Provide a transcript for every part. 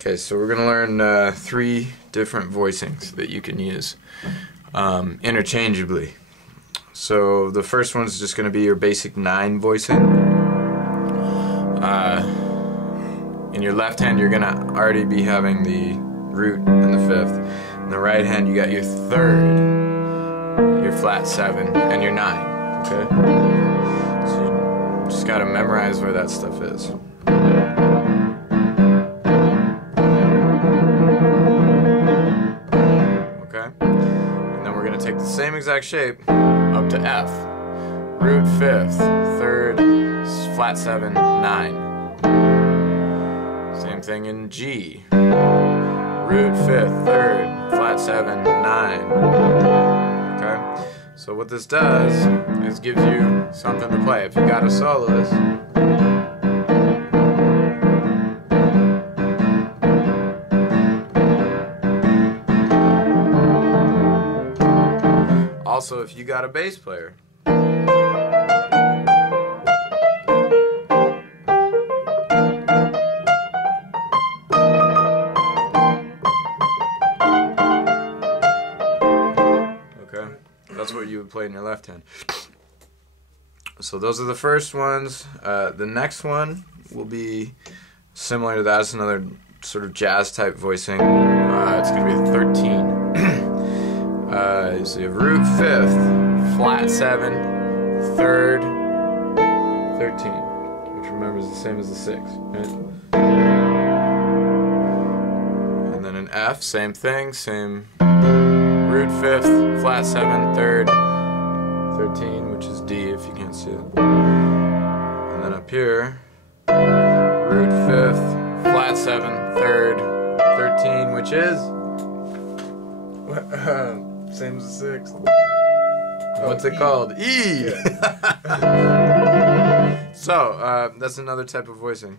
Okay, so we're going to learn 3 different voicings that you can use interchangeably. So the first one is just going to be your basic 9 voicing. In your left hand, you're going to already be having the root and the 5th. In the right hand, you got your 3rd, your flat 7, and your 9. Okay? So you just got to memorize where that stuff is. Take the same exact shape up to F. Root 5th, 3rd, flat 7, 9. Same thing in G. Root 5th, 3rd, flat 7, 9. Okay? So what this does is gives you something to play. If you got a soloist, also, if you got a bass player, okay, that's what you would play in your left hand. So those are the first ones. The next one will be similar to that. It's another sort of jazz type voicing. It's going to be a 13. So you have root 5th, flat 7, 3rd, 13, which remember is the same as the 6, right? And then an F, same thing, same root 5th, flat 7, 3rd, 13, which is D if you can't see it. And then up here, root 5th, flat 7, 3rd, 13, which is same as the 6th. What's it called? E! Yeah. So, that's another type of voicing.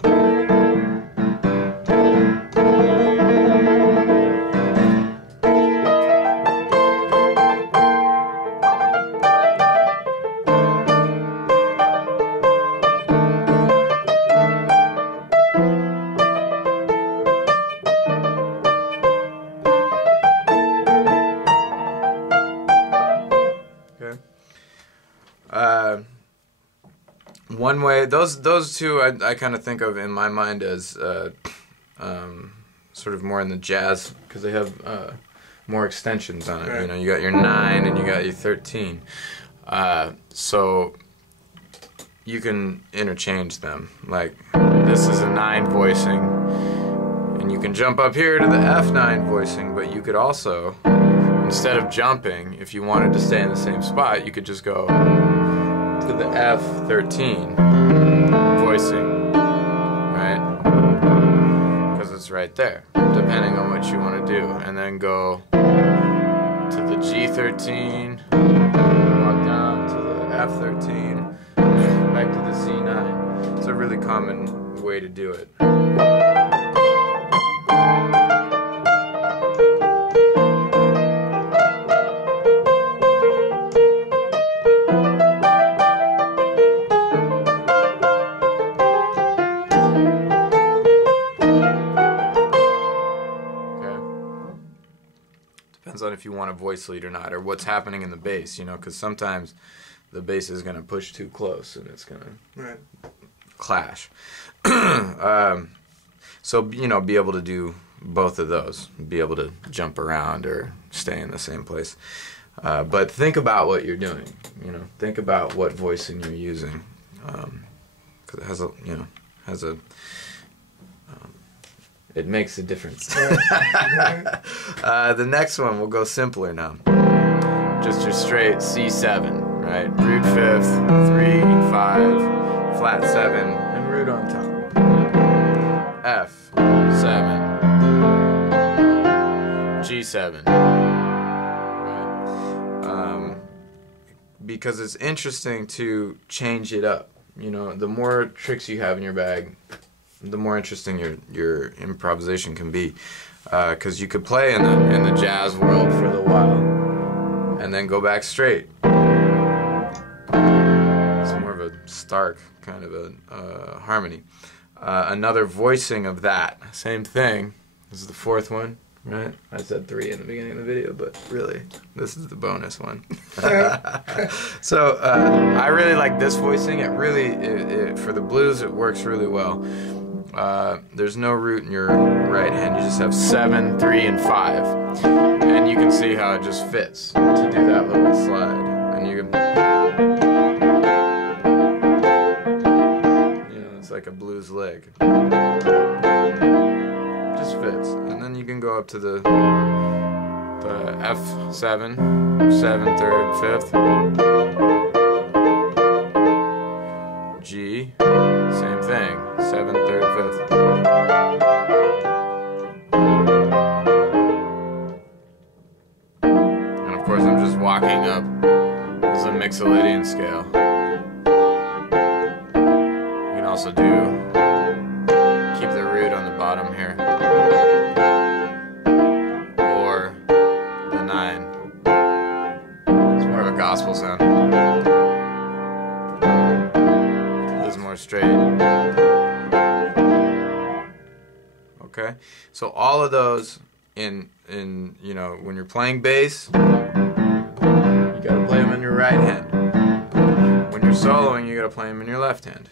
One way, those two I kind of think of in my mind as sort of more in the jazz, because they have more extensions on it. You know, you got your 9 and you got your 13. So you can interchange them. Like, this is a 9 voicing, and you can jump up here to the F9 voicing, but you could also, instead of jumping, if you wanted to stay in the same spot, you could just go to the F13 voicing, right? Because it's right there, depending on what you want to do. And then go to the G13, walk down to the F13, back to the C9. It's a really common way to do it. Depends on if you want a voice lead or not, or what's happening in the bass, you know, because sometimes the bass is going to push too close and it's going to clash. So, you know, be able to do both of those, be able to jump around or stay in the same place. But think about what you're doing, you know, think about what voicing you're using, because it has a, you know, it makes a difference. The next one, we'll go simpler now. Just your straight C7, right? Root 5th, 3, 5, flat 7, and root on top. F, 7, G7. Right? Because it's interesting to change it up. You know, the more tricks you have in your bag, the more interesting your improvisation can be, because you could play in the jazz world for a little while, and then go back straight. It's more of a stark kind of a harmony. Another voicing of that same thing This is the fourth one, right? I said 3 in the beginning of the video, but really, this is the bonus one. So I really like this voicing. It really, for the blues, it works really well. There's no root in your right hand. You just have 7, 3, and 5, and you can see how it just fits to do that little slide. And you can, it's like a blues lick. Just fits. And then you can go up to the F7, 7, 3rd, 5th. G, same thing, 7, 3rd, 5th. And of course I'm just walking up. This is a Mixolydian scale. You can also keep the root on the bottom here. Or the 9. It's more of a gospel sound. More straight. Okay, so all of those in when you're playing bass, you gotta play them in your right hand. When you're soloing, you gotta play them in your left hand.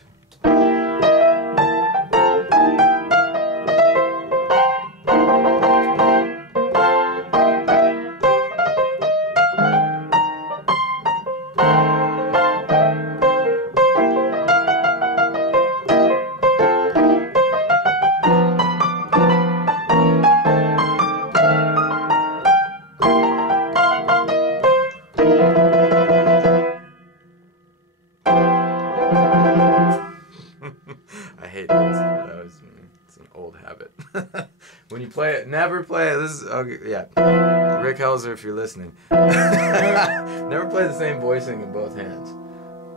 I hate this. It's an old habit. When you play it, never play it. This is okay, yeah. Rick Helzer, if you're listening, never play the same voicing in both hands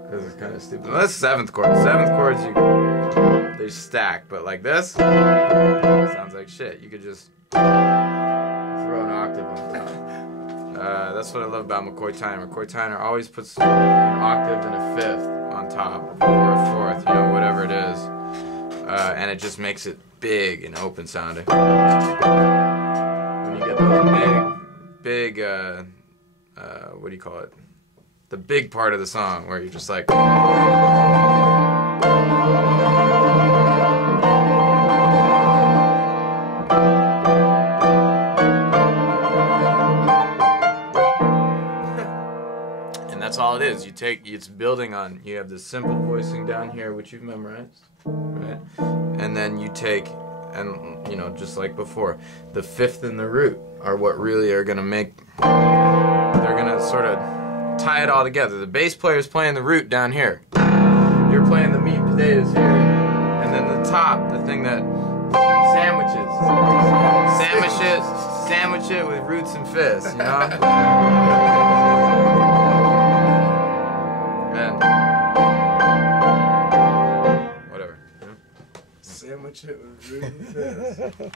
because it's kind of stupid. Well, that's 7th chord. 7th chords they stack, but like this sounds like shit. You could just throw an octave on top. That's what I love about McCoy Tyner. McCoy Tyner always puts an octave and a 5th on top, or a 4th, whatever it is, and it just makes it big and open sounding. When you get those big, what do you call it? The big part of the song where you're just like. That's all it is. It's building on, you have this simple voicing down here, which you've memorized, right? And then you take, and just like before, the 5th and the root are what really are gonna they're gonna sort of tie it all together. The bass player's playing the root down here. You're playing the meat and potatoes here. And then the top, the thing that sandwich it with roots and 5ths, Whatever. Sandwich it with root and 5ths.